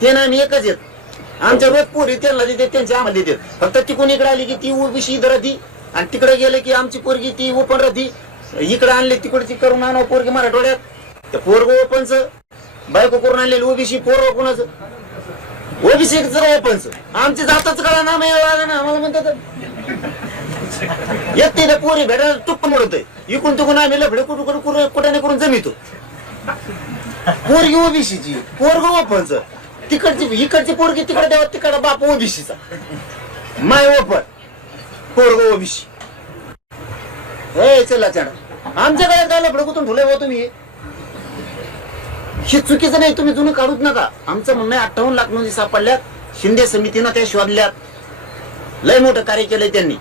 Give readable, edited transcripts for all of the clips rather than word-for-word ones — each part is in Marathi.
ते ना आम्ही एकच येत आमच्या रोज पोरी त्यांना देते त्यांची आम्हाला देते फक्त तिकडून इकडे आली की ती ओबीसी इथं राहती आणि तिकडे गेले की आमची पोरगी ती ओपन राहती इकडे आणले तिकडची करून आणावं पोरगी मराठवाड्यात त्या पोरग ओपनच बायको करून आणलेली ओबीसी पोर कोणाचं ओबीसी ओपनच आमची जातच कळा ना आम्हाला म्हणतात येत नाही पोरी भेटायला टुक्क मोडतोय इकडून तिकडून आम्ही लफडे कुठे करून जमितो पोरगी ओबीसीची पोरग ओपनच तिकडची इकडची पोरगी तिकडे द्यावा तिकडे बाप ओबीसीचा माय ओपन पोरग ओबीसी हे चला चाडा आमच्या काय काय लफडे कुठून ठुले हो तुम्ही हे चुकीचं नाही तुम्ही जुनं काढूच नका आमचं म्हणणं 58 लाख नोंदी सापडल्यात शिंदे समितीनं त्या शोधल्यात लय मोठं कार्य केलंय त्यांनी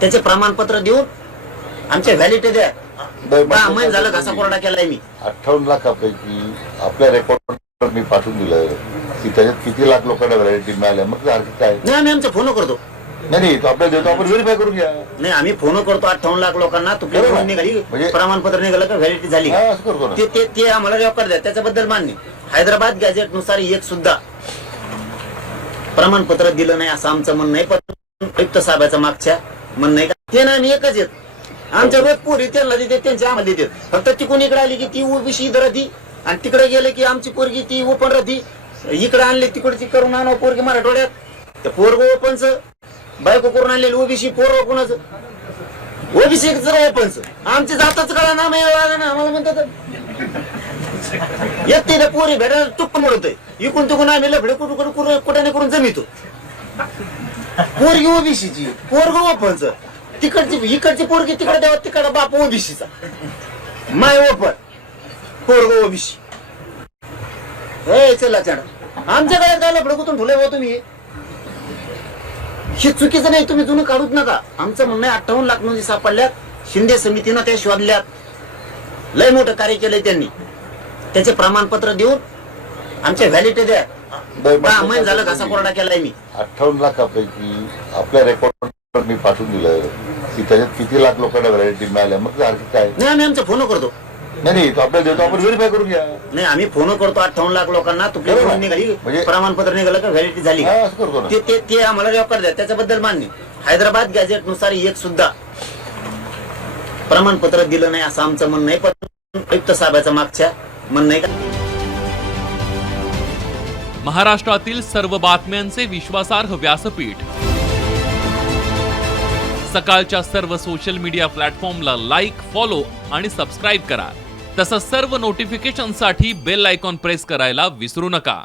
त्याचे प्रमाणपत्र देऊन आमच्या व्हॅलिडिटी द्या 10 महिने झालं घासा कोरडा केलाय मी 58 लाखापैकी आपल्या रेकॉर्ड मी पाठवून दिलं की त्याच्यात किती लाख लोकांना व्हॅलिडिटी मिळाल्या मग काय नाही आम्ही आमचा फोन करतो नाही तो आपल्याला देतो आपण व्हेरीफाय करून घ्या नाही आम्ही फोन करतो 58 लाख लोकांना तुमच्या निघाली प्रमाणपत्र निघालं का व्हॅलिडिटी झाली असं करतो ना ते आम्हाला रेकॉर्ड द्या त्याच्याबद्दल मान्य हैदराबाद गॅझेट नुसार एक सुद्धा प्रमाणपत्र दिलं नाही असं आमचं म्हणणं आहे पण आयुक्त साहेबाचं मागच्या म्हणणं आहे ते ना आम्ही एकच येत आमच्या रोज पोरी त्यांना देते त्यांची आम्हाला देते फक्त तिकडून इकडे आली की ती ओबीसी इथं राहती आणि तिकडे गेले की आमची पोरगी ती ओपन राहती इकडे आणले तिकडची करून आणावं पोरगी मराठवाड्यात त्या पोरग ओपनच बायको करून आणलेली ओबीसी पोर कोणाचं ओबीसी ओपनच आमची जातच कळा ना आम्हाला म्हणतात येत नाही पोरी भेटायला टुक्क मोडतोय इकडून तिकडून आम्ही लफडे कुठे करून जमितो पोरगी ओबीसीची पोरग ओपनच इकडची पोरगी तिकडे द्यावा तिकडे बाप ओबीसीचा माय ओपन पोरग ओबीसी हे चला चाडा आमच्या काय काय लफडे कुठून ठुले हो तुम्ही हे चुकीचं नाही तुम्ही जुनं काढूच नका आमचं म्हणणं 58 लाख नोंदी सापडल्यात शिंदे समितीनं त्या शोधल्यात लय मोठं कार्य केलंय त्यांनी त्याचे प्रमाणपत्र देऊन आमच्या व्हॅलिडिटी द्या 10 महिने झालं घासा कोरडा केलाय मी 58 लाखापैकी आपल्या रेकॉर्ड मी पाठवून दिलं की त्याच्यात किती लाख लोकांना व्हॅलिडिटी मिळाल्या मग काय नाही आम्ही आमचा फोन करतो नाही तो आपल्याला देतो आपण व्हेरीफाय करून घ्या नाही आम्ही फोन करतो 58 लाख लोकांना तुमच्या निघाली प्रमाणपत्र निघालं का व्हॅलिडिटी झाली असं करतो ना ते आम्हाला रेकॉर्ड द्या त्याच्याबद्दल मान्य हैदराबाद गॅझेट नुसार एक सुद्धा प्रमाणपत्र दिलं नाही असं आमचं म्हणणं आहे पण आयुक्त साहेबाचं मागच्या म्हणणं आहे महाराष्ट्रातील सर्व बातम्यांचे विश्वासार्ह व्यासपीठ सकाळच्या सर्व सोशल मीडिया प्लॅटफॉर्मला लाईक फॉलो आणि सबस्क्राईब करा तसंच सर्व नोटिफिकेशनसाठी बेल आयकॉन प्रेस करायला विसरू नका.